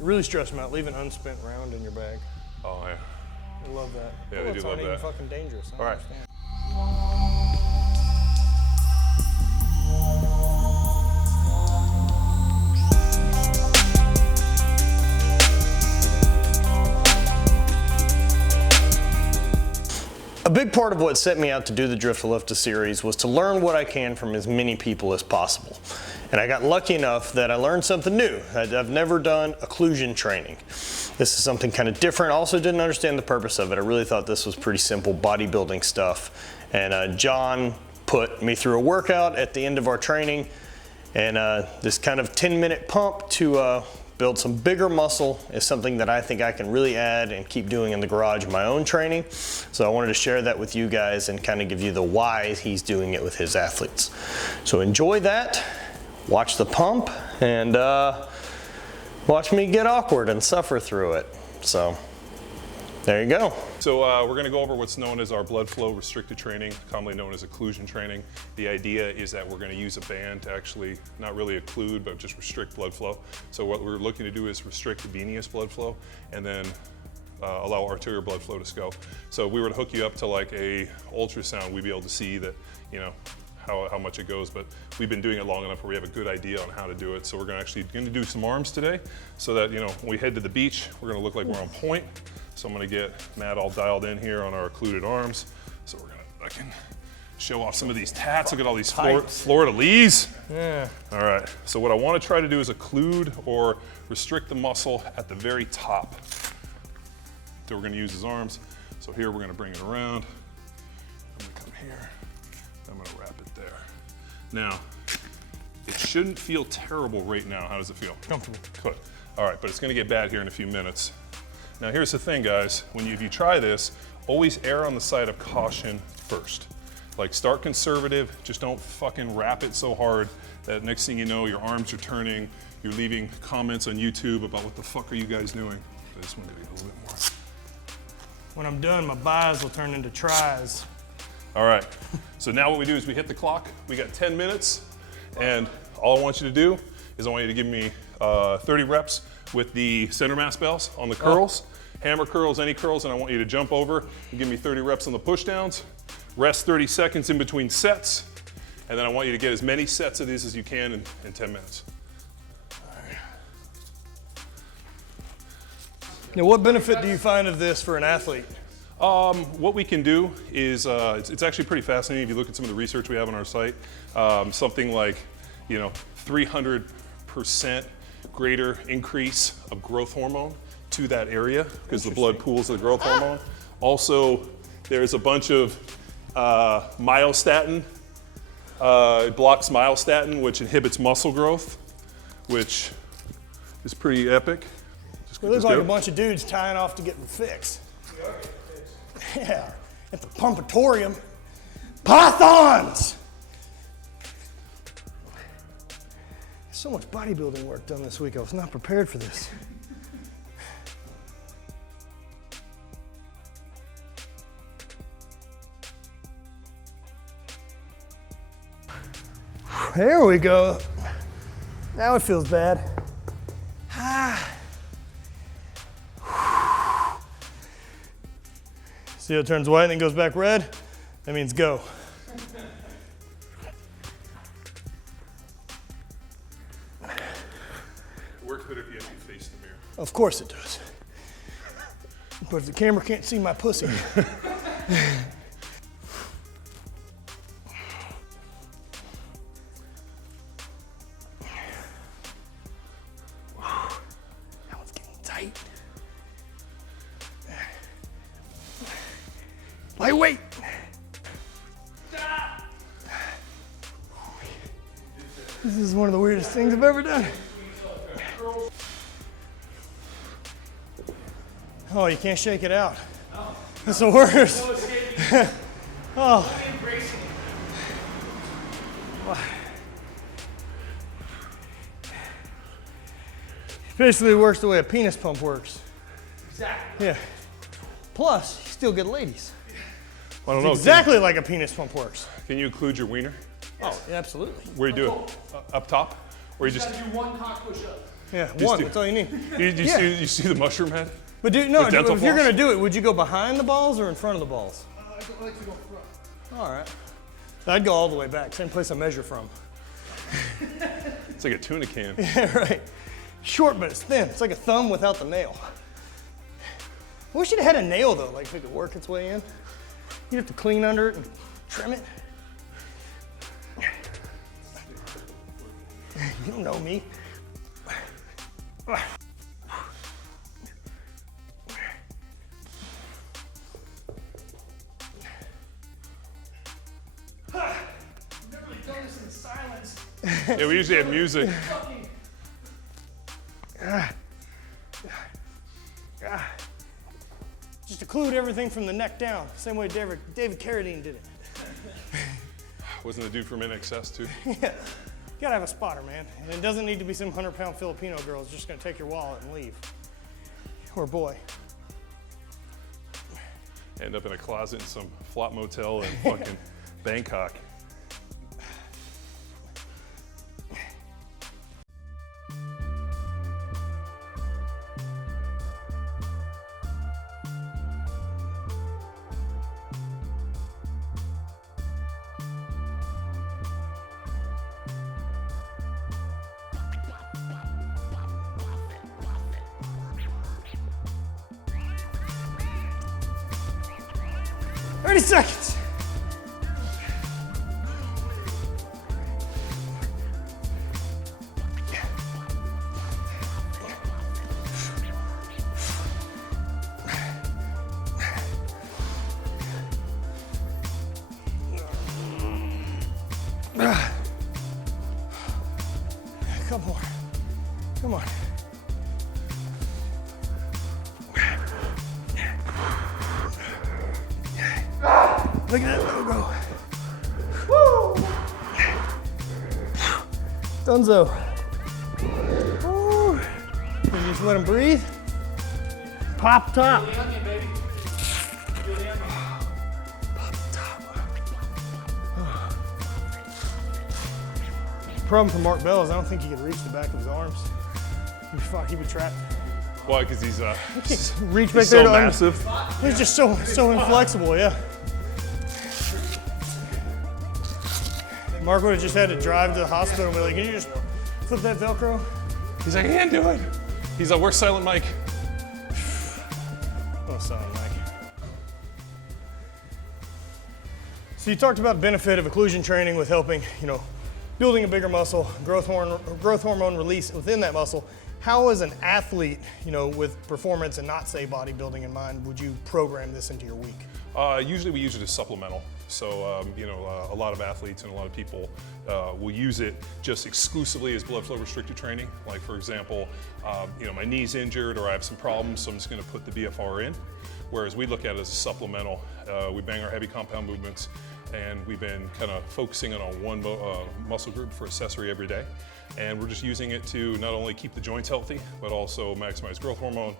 You really stress them out. Leave an unspent round in your bag. Oh, yeah. I love that. Yeah, they do love that. It's not even fucking dangerous. All right. A big part of what set me out to do the Drift to Lift series was to learn what I can from as many people as possible. And I got lucky enough that I learned something new. I've never done occlusion training. This is something kind of different. I also didn't understand the purpose of it. I really thought this was pretty simple bodybuilding stuff. And John put me through a workout at the end of our training, and this kind of 10-minute pump to build some bigger muscle is something that I think I can really add and keep doing in the garage in my own training. So I wanted to share that with you guys and kind of give you the why he's doing it with his athletes. So enjoy that, watch the pump, and watch me get awkward and suffer through it. So there you go. So we're going to go over what's known as our blood flow restricted training, commonly known as occlusion training. The idea is that we're going to use a band to actually not really occlude, but just restrict blood flow. So what we're looking to do is restrict the venous blood flow and then allow arterial blood flow to go. So if we were to hook you up to like a ultrasound, we'd be able to see that, you know, how much it goes, but we've been doing it long enough where we have a good idea on how to do it. So we're going to do some arms today so that, you know, when we head to the beach, we're going to look like we're on point. So I'm going to get Matt all dialed in here on our occluded arms. So I can show off some of these tats. Look at all these fleur-de-lis. Yeah. All right, so what I want to try to do is occlude or restrict the muscle at the very top. So we're going to use his arms. So here we're going to bring it around. I'm going to come here. I'm going to wrap it there. Now, it shouldn't feel terrible right now. How does it feel? Comfortable. Good. All right, but it's going to get bad here in a few minutes. Now here's the thing, guys. If you try this, always err on the side of caution first. Like, start conservative, just don't fucking wrap it so hard that next thing you know, your arms are turning, you're leaving comments on YouTube about what the fuck are you guys doing. I just want to do a little bit more. When I'm done, my buys will turn into tries. All right, so now what we do is we hit the clock. We got 10 minutes, and all I want you to do is I want you to give me 30 reps with the center mass bells on the curls. Hammer curls, any curls, and I want you to jump over and give me 30 reps on the push downs. Rest 30 seconds in between sets, and then I want you to get as many sets of these as you can in 10 minutes. All right. Now, what benefit do you find of this for an athlete? What we can do is, it's actually pretty fascinating if you look at some of the research we have on our site. Something like, 300% greater increase of growth hormone to that area because the blood pools the growth hormone. Also, there's a bunch of myostatin. It blocks myostatin, which inhibits muscle growth, which is pretty epic. It looks like a bunch of dudes tying off to get fixed. Yeah, at the pumpatorium. Pythons! So much bodybuilding work done this week. I was not prepared for this. There we go. Now it feels bad. See how it turns white and then goes back red? That means go. It works better if you have to face the mirror. Of course it does. But if the camera can't see my pussy. That one's getting tight. Lightweight. This is one of the weirdest things I've ever done. Oh, you can't shake it out. That's the worst. Oh. It basically works the way a penis pump works. Exactly. Yeah. Plus, you still get ladies. I don't know. Exactly like a penis pump works. Can you occlude your wiener? Oh, yeah, absolutely. Where do you do it? Up top? Or you just gotta do one cock push up. Yeah, Just that's all you need. You see the mushroom head? But if you're floss? gonna do it, would you go behind the balls or in front of the balls? I like to go front. All right. I'd go all the way back, same place I measure from. It's like a tuna can. Yeah, right. Short, but it's thin. It's like a thumb without the nail. I wish it had a nail though, like if it could work its way in. You'd have to clean under it and trim it. You don't know me. Yeah, we usually have music. Just occlude everything from the neck down, same way David Carradine did it. Wasn't the dude from NXS too? Yeah, you gotta have a spotter, man. And it doesn't need to be some 100-pound Filipino girl who's just gonna take your wallet and leave. Or boy. End up in a closet in some flop motel in fucking Bangkok. Seconds. Come on. Come on. Look at that logo. Woo! Dunzo. Woo! You just let him breathe. Pop top. Pop top. The problem for Mark Bell is I don't think he could reach the back of his arms. He'd be trapped. Why? Because he's reach back he's there so to massive. He's just so inflexible, yeah. Mark would have just had to drive to the hospital and be like, can you just flip that Velcro? He's like, I can't do it. He's like, where's Silent Mike? Oh, Silent Mike. So you talked about the benefit of occlusion training with helping, building a bigger muscle, growth hormone release within that muscle. How as an athlete, with performance and not say bodybuilding in mind, would you program this into your week? Usually we use it as supplemental. So, a lot of athletes and a lot of people will use it just exclusively as blood flow restricted training. Like for example, my knee's injured or I have some problems, so I'm just gonna put the BFR in. Whereas we look at it as a supplemental. We bang our heavy compound movements and we've been kind of focusing on one muscle group for accessory every day. And we're just using it to not only keep the joints healthy, but also maximize growth hormone.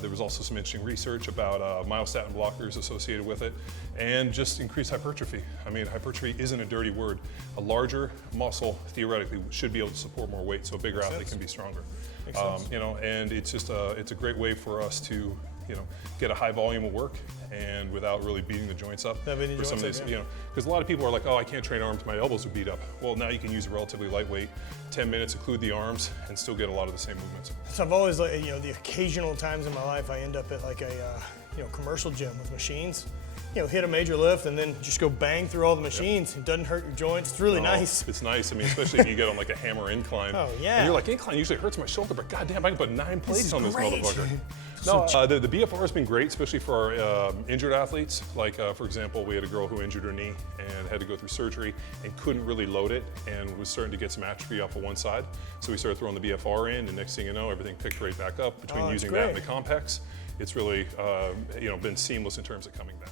There was also some interesting research about myostatin blockers associated with it, and just increased hypertrophy. I mean, hypertrophy isn't a dirty word. A larger muscle theoretically should be able to support more weight, so a bigger athlete can be stronger. And it's just it's a great way for us to get a high volume of work and without really beating the joints up. For some of these, because a lot of people are like, oh, I can't train arms, my elbows are beat up. Well, now you can use a relatively lightweight, 10 minutes, occlude the arms, and still get a lot of the same movements. So I've always, the occasional times in my life I end up at like a, commercial gym with machines. Hit a major lift and then just go bang through all the machines. It doesn't hurt your joints. It's really nice. It's nice. I mean, especially if you get on like a hammer incline. Oh, yeah. And you're like, incline usually hurts my shoulder, but goddamn, I can put 9 plates on this motherfucker. No, the BFR has been great, especially for our injured athletes. Like, for example, we had a girl who injured her knee and had to go through surgery and couldn't really load it and was starting to get some atrophy off of one side. So we started throwing the BFR in, and next thing you know, everything picked right back up. Between using that and the complex, it's really been seamless in terms of coming back.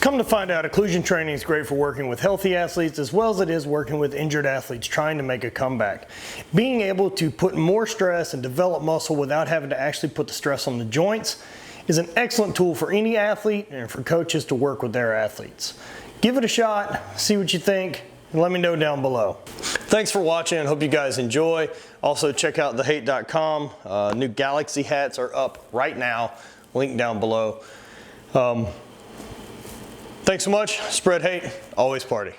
Come to find out, occlusion training is great for working with healthy athletes as well as it is working with injured athletes trying to make a comeback. Being able to put more stress and develop muscle without having to actually put the stress on the joints is an excellent tool for any athlete and for coaches to work with their athletes. Give it a shot, see what you think, and let me know down below. Thanks for watching, and hope you guys enjoy. Also check out thehate.com. New Galaxy hats are up right now. Link down below. Thanks so much. Spread hate. Always party.